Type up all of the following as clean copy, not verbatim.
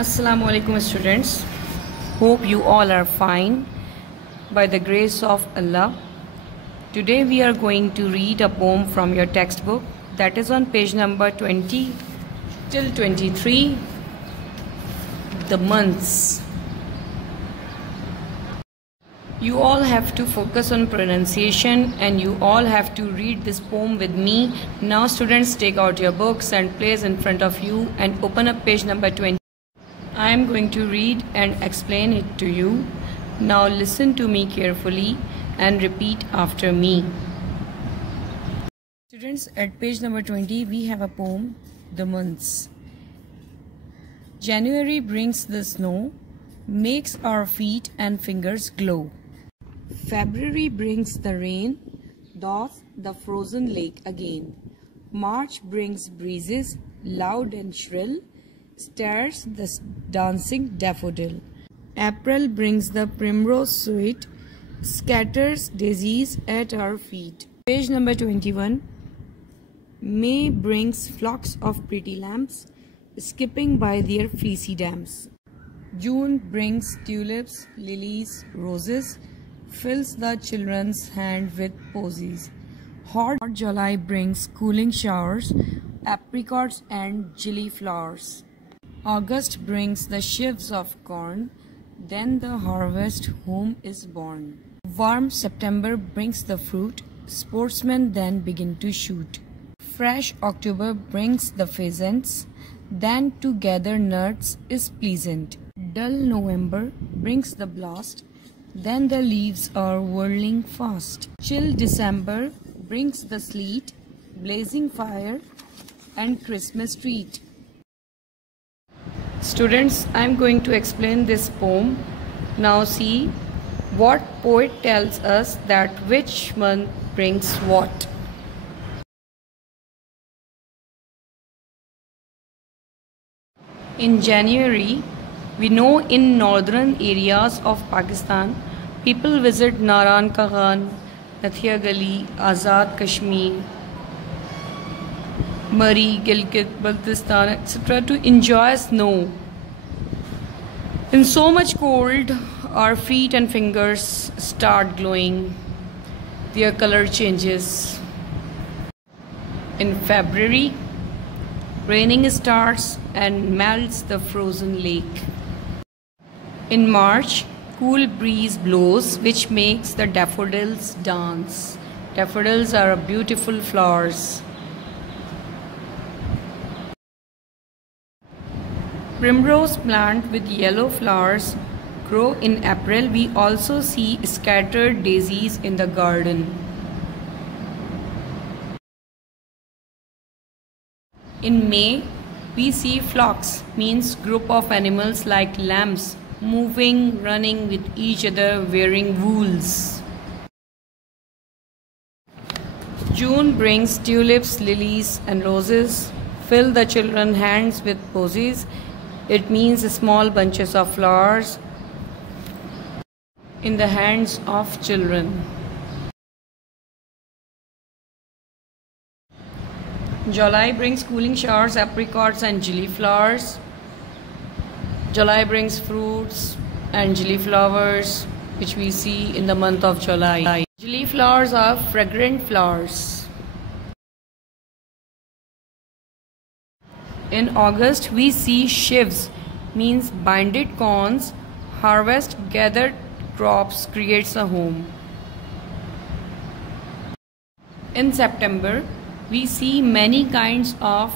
Assalamu alaikum students. Hope you all are fine by the grace of Allah. Today we are going to read a poem from your textbook that is on page number 20 till 23. The months. You all have to focus on pronunciation and you all have to read this poem with me. Now students, take out your books and place in front of you and open up page number 20. I am going to read and explain it to you. Now listen to me carefully and repeat after me. Students, at page number 20 we have a poem, The Months. January brings the snow, makes our feet and fingers glow. February brings the rain, thaws the frozen lake again. March brings breezes, loud and shrill, stirs the dancing daffodil. April brings the primrose sweet, scatters daisies at our feet. Page number 21. May brings flocks of pretty lambs, skipping by their fleecy dams. June brings tulips, lilies, roses, fills the children's hand with posies. Hot July brings cooling showers, apricots and gilly flowers. August brings the sheaves of corn, then the harvest home is born. Warm September brings the fruit, sportsmen then begin to shoot. Fresh October brings the pheasants, then to gather nuts is pleasant. Dull November brings the blast, then the leaves are whirling fast. Chill December brings the sleet, blazing fire and Christmas treat. Students, I am going to explain this poem. Now see what poet tells us that which month brings what. In January, we know in northern areas of Pakistan, people visit Naran Kaghan, Nathia Gali, Azad Kashmir, Murree, Gilgit, Baltistan, etc. to enjoy snow. In so much cold, our feet and fingers start glowing. Their color changes. In February, raining starts and melts the frozen lake. In March, cool breeze blows which makes the daffodils dance. Daffodils are beautiful flowers. Primrose plant with yellow flowers grow in April. We also see scattered daisies in the garden. In May, we see flocks, means group of animals like lambs, moving, running with each other, wearing wools. June brings tulips, lilies and roses, fill the children's hands with posies. It means small bunches of flowers in the hands of children. July brings cooling showers, apricots and gilly flowers. July brings fruits and gilly flowers which we see in the month of July. Gilly flowers are fragrant flowers. In August we see sheaves, means binded corns. Harvest gathered crops creates a home. In September we see many kinds of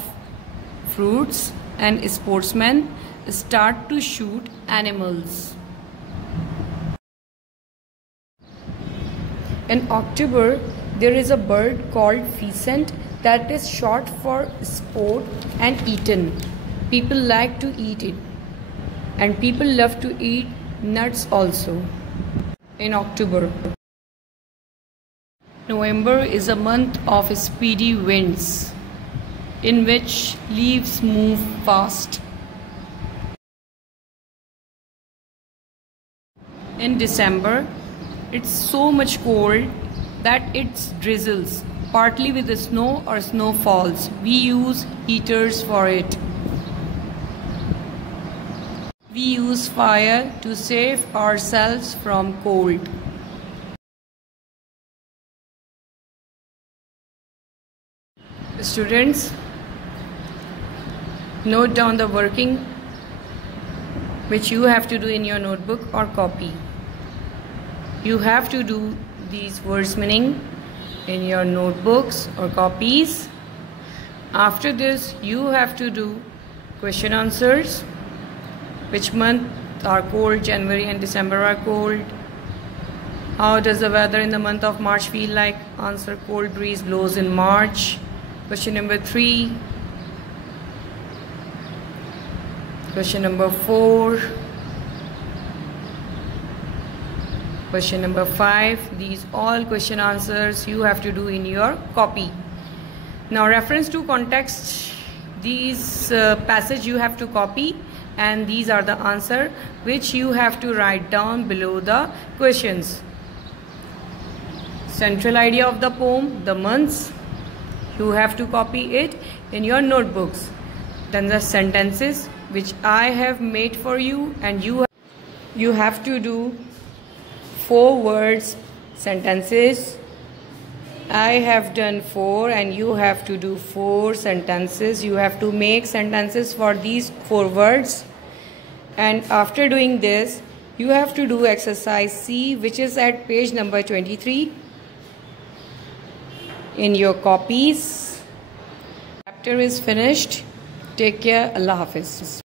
fruits and sportsmen start to shoot animals. In October, there is a bird called pheasant that is short for sport and eaten. People like to eat it and people love to eat nuts also in October. November is a month of speedy winds in which leaves move fast. In December, it's so much cold that it drizzles, partly with the snow or snowfalls. We use heaters for it. We use fire to save ourselves from cold. Students, note down the working which you have to do in your notebook or copy. You have to do these words meaning in your notebooks or copies. After this, you have to do question answers. Which month are cold? January and December are cold. How does the weather in the month of March feel like? Answer: cold breeze blows in March. Question number 3. Question number 4. Question number 5. These all question answers you have to do in your copy. Now, reference to context, these passage you have to copy, and these are the answer which you have to write down below the questions. Central idea of the poem, the months, you have to copy it in your notebooks. Then the sentences which I have made for you, and you have to do 4 words sentences. I have done 4 and you have to do 4 sentences. You have to make sentences for these 4 words. And after doing this, you have to do exercise C, which is at page number 23 in your copies. Chapter is finished. Take care. Allah Hafiz.